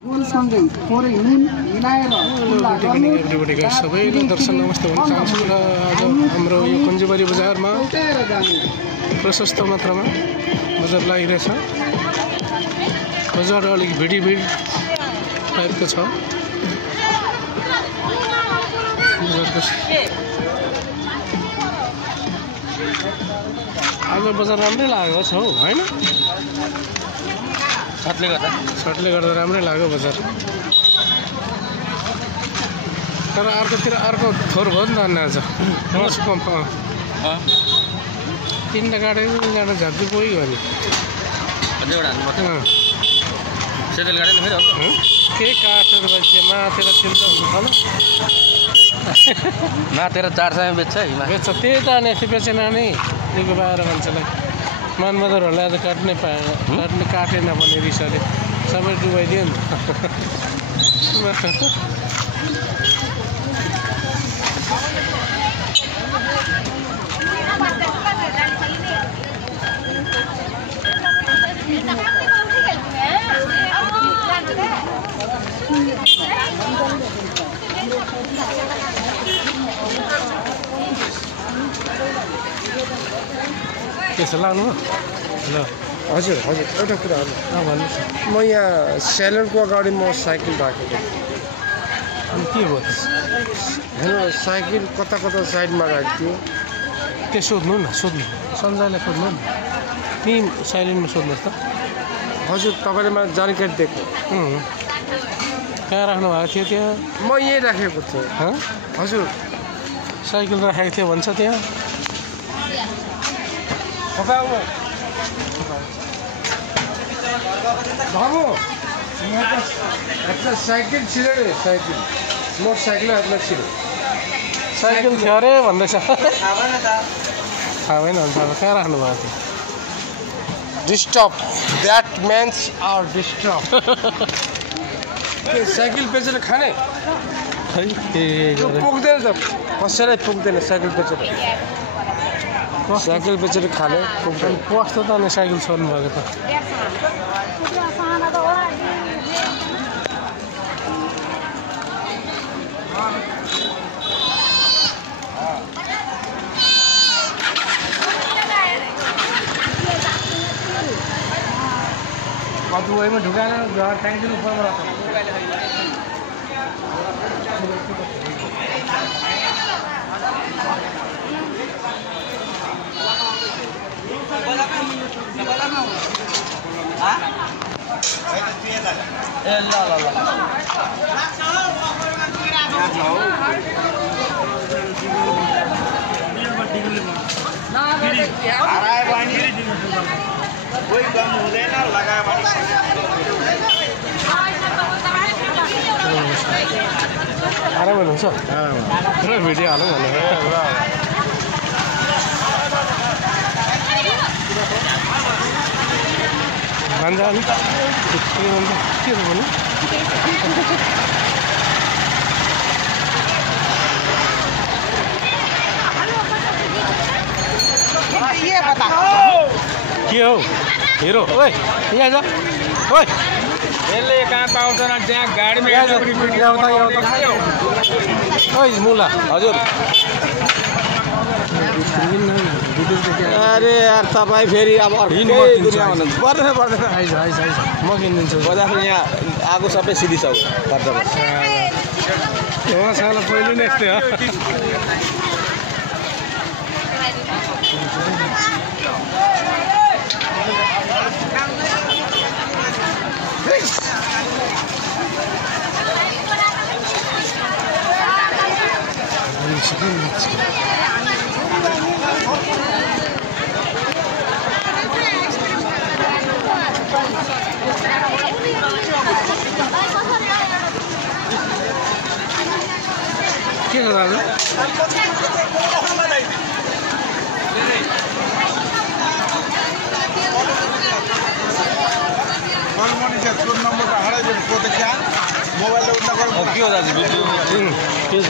सबैलाई दर्शन नमस्ते भन्न चाहन्छु र आज हाम्रो यो कुञ्जबारी बजारमा प्रशस्त मात्रामा बजार लागिरहेछ। बजार अलिक भिड टाइपको छ। आज बजार राम्रै लागेको छ हौ हैन? छठले गर्दा राम्रै लाग्यो बजार। तर अर्कोतिर अर्को थोर भयो नि त अन्य आज तिनवटा गाडी झार्दै गयो नि के काटेर बन्छ मातेर छिल्छ मातेर 400 बेच्छ त्यही त अनि यति बेचेन नि दिएको 12 मान्छेलाई मानबजारहरूलाई आज काटेन भने रिसले सबै डुबाइदियो नि त्यसो लाग्नु ल हजुर एउटा कुरा भन्नुहोस् म यहाँ सेलरको अगाडि म साइकल राखेको अनि के भयो त हेर्नु साइकल कता साइडमा राखिदियो त्यो सोध्नु न सञ्जयलाई सोध्नु न त्यहीँ साइलेन्टमा सोध्नुहोस् त। हजुर तपाईँले मलाई जानकारी दिएको कहाँ राख्नु भएको थियो त्यहाँ? म यहीँ राखेको थिएँ। हजुर साइकल राखेको थियो भन्छ त्यहाँ। बाबु একটা साइकल छिरे रे साइकल मोटरसाइकल हातमा छिरे साइकल थियो अरे भन्दैछ। थाहा भएन भन्छ कहाँ राख्नु भएको थियो? Disturb that men's are disturb cycle बेचेर खाने पुग्दैन त कसैलाई पुग्दैन साइकल बेचेर खाने पुग्दैन। कस्तो त अनि साइकल छोड्नु भएको त? वहीमा ढुकाएर ट्याङ्कीमा पर्छ। कोही कम हुँदैन लगायो भने आराम हुनुहुन्छ? र भिडियो हालौँ भनेर भन्छ नि के भन्नु के हो हिरो? ओइ यहाँ जा ओइ यसले कहाँ पाउँछ न त्यहाँ गाडीमा ओइ मुला हजुर अरे यार तपाईँ फेरि अब पर्दैन आइज म किनिदिन्छु। बजार यहाँ आगो सबै सिधिसक्यो उहाँसँग पहिले नै यस्तै हो। के छ दाजु? मोबाइल के हो दाजु? के छ?